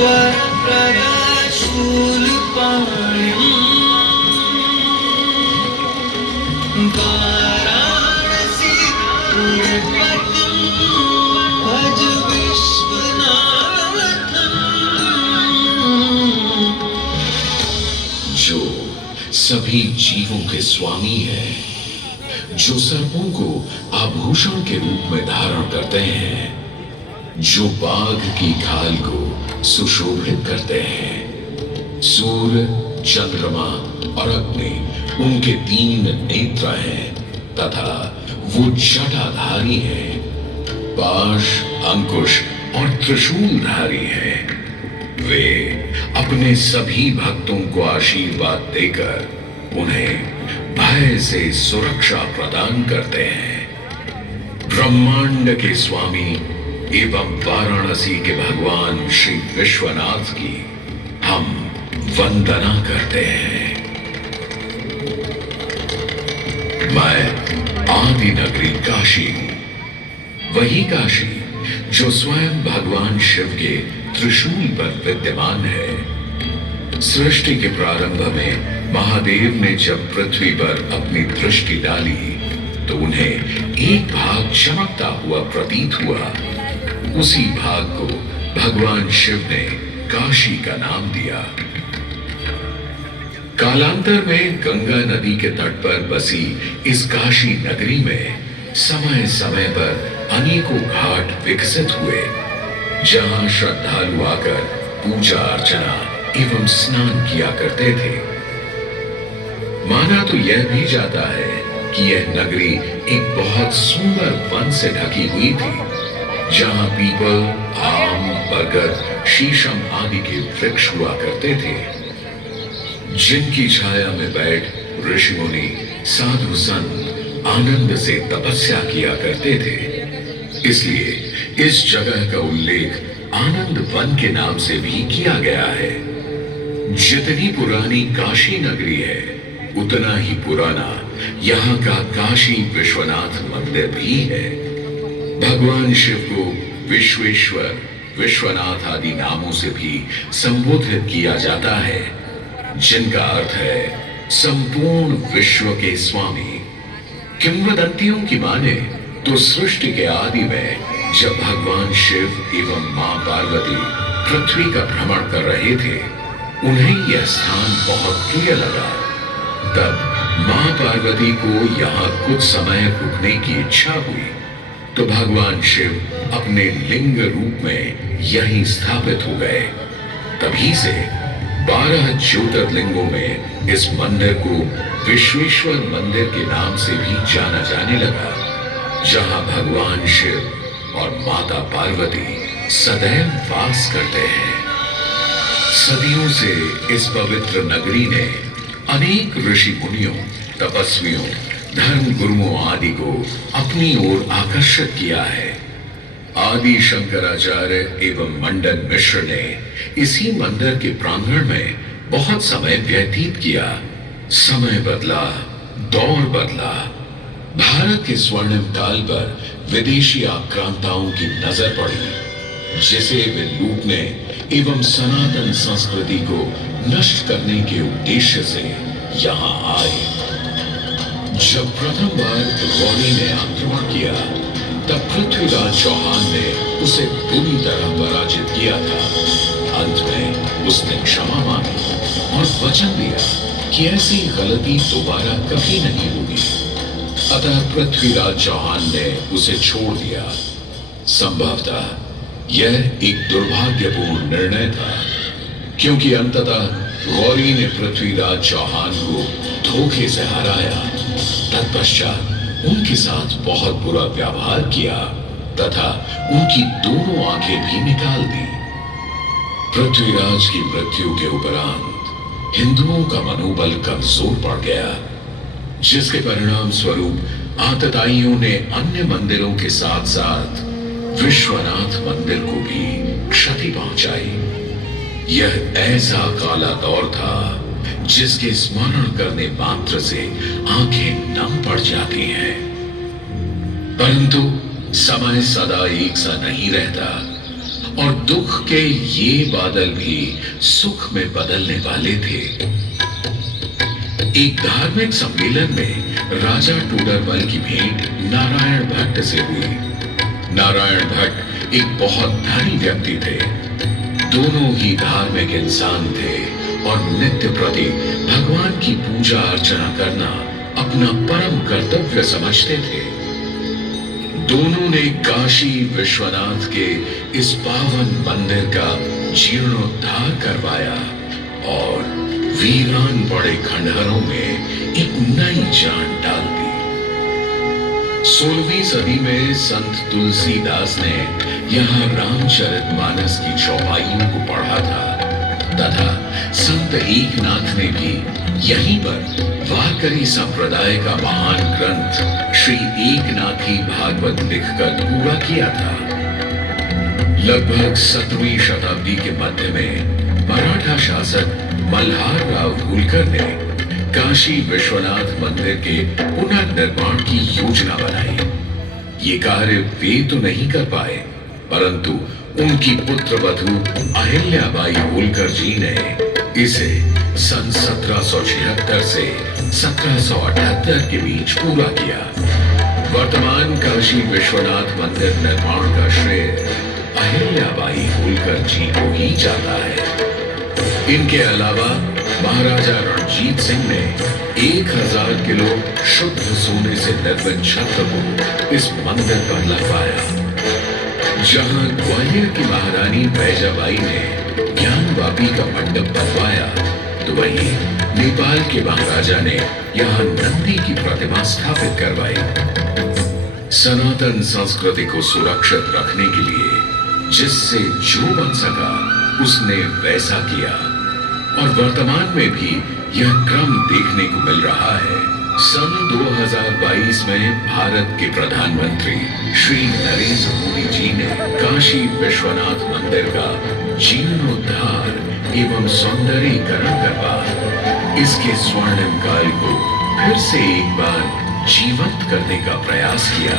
वरप्रदशूलपाणिम् वाराणसीपुरपतिं भज विश्वनाथम्। जो सभी जीवों के स्वामी है, जो सर्पों को आभूषण के रूप में धारण करते हैं, जो बाघ की खाल को सुशोभित करते हैं, सूर्य, चंद्रमा और अग्नि उनके 3 नेत्र हैं तथा वो जटाधारी है, पाश, अंकुश और त्रिशूलधारी है। वे अपने सभी भक्तों को आशीर्वाद देकर उन्हें भय से सुरक्षा प्रदान करते हैं। ब्रह्मांड के स्वामी एवं वाराणसी के भगवान श्री विश्वनाथ की हम वंदना करते हैं। मैं आदि नगरी काशी हूं, वही काशी जो स्वयं भगवान शिव के त्रिशूल पर विद्यमान है। सृष्टि के प्रारंभ में महादेव ने जब पृथ्वी पर अपनी दृष्टि डाली तो उन्हें एक भाग चमकता हुआ प्रतीत हुआ। उसी भाग को भगवान शिव ने काशी का नाम दिया। कालांतर में गंगा नदी के तट पर बसी इस काशी नगरी में समय समय पर अनेकों घाट विकसित हुए, जहां श्रद्धालु आकर पूजा अर्चना एवं स्नान किया करते थे। माना तो यह भी जाता है कि यह नगरी एक बहुत सुंदर वन से ढकी हुई थी, जहां पीपल, आम, बरगद, शीशम आदि के वृक्ष हुआ करते थे, जिनकी छाया में बैठ ऋषि मुनि, साधु संत आनंद से तपस्या किया करते थे। इसलिए इस जगह का उल्लेख आनंद वन के नाम से भी किया गया है। जितनी पुरानी काशी नगरी है, उतना ही पुराना यहाँ का काशी विश्वनाथ मंदिर भी है। भगवान शिव को विश्वेश्वर, विश्वनाथ आदि नामों से भी संबोधित किया जाता है, जिनका अर्थ है संपूर्ण विश्व के स्वामी। किंवदंतियों की माने तो सृष्टि के आदि में जब भगवान शिव एवं मां पार्वती पृथ्वी का भ्रमण कर रहे थे, उन्हें यह स्थान बहुत प्रिय लगा। तब मां पार्वती को यहाँ कुछ समय रुकने की इच्छा हुई, तो भगवान शिव अपने लिंग रूप में यहीं स्थापित हो गए। तभी से 12 ज्योतिर्लिंगों में इस मंदिर को विश्वेश्वर मंदिर के नाम से भी जाना जाने लगा, जहां भगवान शिव और माता पार्वती सदैव वास करते हैं। सदियों से इस पवित्र नगरी ने अनेक ऋषि मुनियों, तपस्वियों, धर्म गुरुओं आदि को अपनी ओर आकर्षित किया है। आदि शंकराचार्य एवं मंडन मिश्र ने इसी मंदिर के प्रांगण में बहुत समय व्यतीत किया। समय बदला, दौर बदला, भारत के स्वर्णिम काल पर विदेशी आक्रांताओं की नजर पड़ी, जिसे वे लूटने एवं सनातन संस्कृति को नष्ट करने के उद्देश्य से यहाँ आए। जब प्रथम बार गौरी ने आक्रमण किया, तब पृथ्वीराज चौहान ने उसे बुरी तरह पराजित किया था। अंत में उसने क्षमा मांगी और वचन दिया कि ऐसी गलती दोबारा कभी नहीं होगी। अतः पृथ्वीराज चौहान ने उसे छोड़ दिया। संभवतः यह एक दुर्भाग्यपूर्ण निर्णय था, क्योंकि अंततः गौरी ने पृथ्वीराज चौहान को धोखे से हराया। तत्पश्चात उनके साथ बहुत बुरा व्यवहार किया तथा उनकी दोनों आंखें भी निकाल दी। पृथ्वीराज की मृत्यु के उपरांत हिंदुओं का मनोबल कमजोर पड़ गया, जिसके परिणाम स्वरूप आतताइयों ने अन्य मंदिरों के साथ साथ विश्वनाथ मंदिर को भी क्षति पहुंचाई। यह ऐसा काला दौर था जिसके स्मरण करने मात्र से आंखें नम पड़ जाती हैं। परंतु समय सदा एक सा नहीं रहता और दुख के ये बादल भी सुख में बदलने वाले थे। एक धार्मिक सम्मेलन में राजा टोडरमल की भेंट नारायण भट्ट से हुई। नारायण भट्ट एक बहुत धनी व्यक्ति थे। दोनों ही धार्मिक इंसान थे और नित्य प्रति भगवान की पूजा अर्चना करना अपना परम कर्तव्य समझते थे। दोनों ने काशी विश्वनाथ के इस पावन मंदिर का जीर्णोद्धार करवाया और वीरान पड़े खंडहरों में एक नई जान डाल दी। 16वीं सदी में संत तुलसीदास ने यहाँ रामचरितमानस की चौपाइयों को पढ़ा था तथा संत एकनाथ ने भी यहीं पर वारकरी संप्रदाय का महान ग्रंथ श्री एकनाथी भागवत लिखकर पूरा किया था। लगभग 17वीं शताब्दी के मध्य में मराठा शासक मल्हार राव होलकर ने काशी विश्वनाथ मंदिर के पुनर्निर्माण की योजना बनाई। ये कार्य वे तो नहीं कर पाए, परंतु उनकी पुत्रवधू अहिल्याबाई होलकर जी ने इसे सन 1776 से 1778 के बीच पूरा किया। वर्तमान काशी विश्वनाथ मंदिर निर्माण का श्रेय अहिल्याबाई होलकर जी को ही जाता है। इनके अलावा महाराजा रणजीत सिंह ने 1000 किलो शुद्ध सोने से निर्मित छत्र को इस मंदिर पर लगवाया। जहां ग्वालियर की महारानी बैजाबाई ने ज्ञानवापी का मंडप बनवाया, तो वहीं नेपाल के महाराजा ने यहाँ नंदी की प्रतिमा स्थापित करवाई। सनातन संस्कृति को सुरक्षित रखने के लिए जिससे जो बन सका उसने वैसा किया और वर्तमान में भी यह क्रम देखने को मिल रहा है। सन 2022 में भारत के प्रधानमंत्री श्री नरेंद्र मोदी जी ने काशी विश्वनाथ मंदिर का जीर्णोद्धार एवं सौंदर्यीकरण करवा इसके स्वर्णिम काल को फिर से एक बार जीवंत करने का प्रयास किया।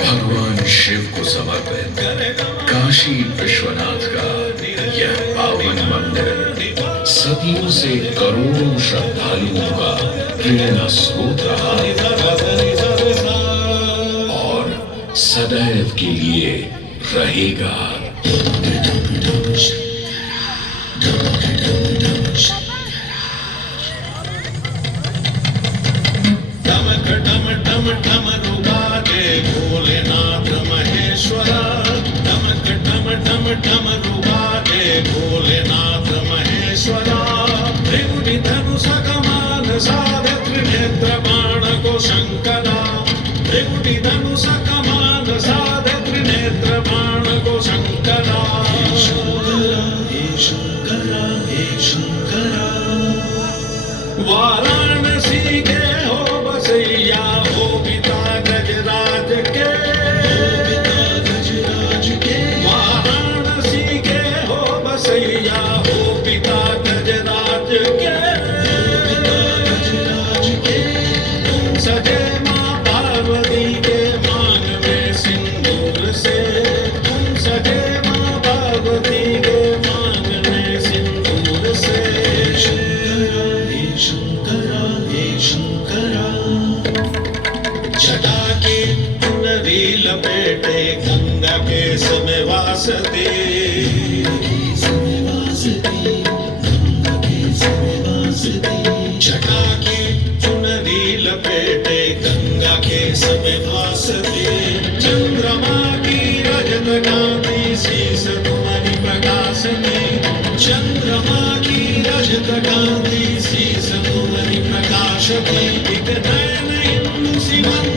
भगवान शिव को समर्पित काशी विश्वनाथ का यह पावन मंदिर सदियों से करोड़ों श्रद्धालुओं का प्रेरणा स्रोत रहा और सदैव के लिए रहेगा। भोलेनाथ महेश्वरा डमक डम डम डमरुगा दे भोलेनाथ महेश्वरा त्रिपुटी धनुष कमान साधे त्रिनेत्र बाण को शंकरा त्रिपुटी धनुष कमान साधे त्रिनेत्र बाण को शंकरा हे शंकरा हे शंकरा हे शंकरा वाराणसी के हो बसैया हो पिता गजराज के वाराणसी के हो बसैया हो पिता गजराज के तुम सजे माँ पार्वती के मांग में सिंदूर से तुम सजे माँ पार्वती के मांग में सिंदूर से शंकरा हे शंकरा जटा की चुनरी लपेटे गंगा के समय वासते जटा की चुनरी लपेटे गंगा के समय वासते चंद्रमा की रजत कांति शीस तुम्हारी प्रकाशते चंद्रमा की रजत कांति शीस तुम्हारी प्रकाशते एक नयन हिंदू शिवन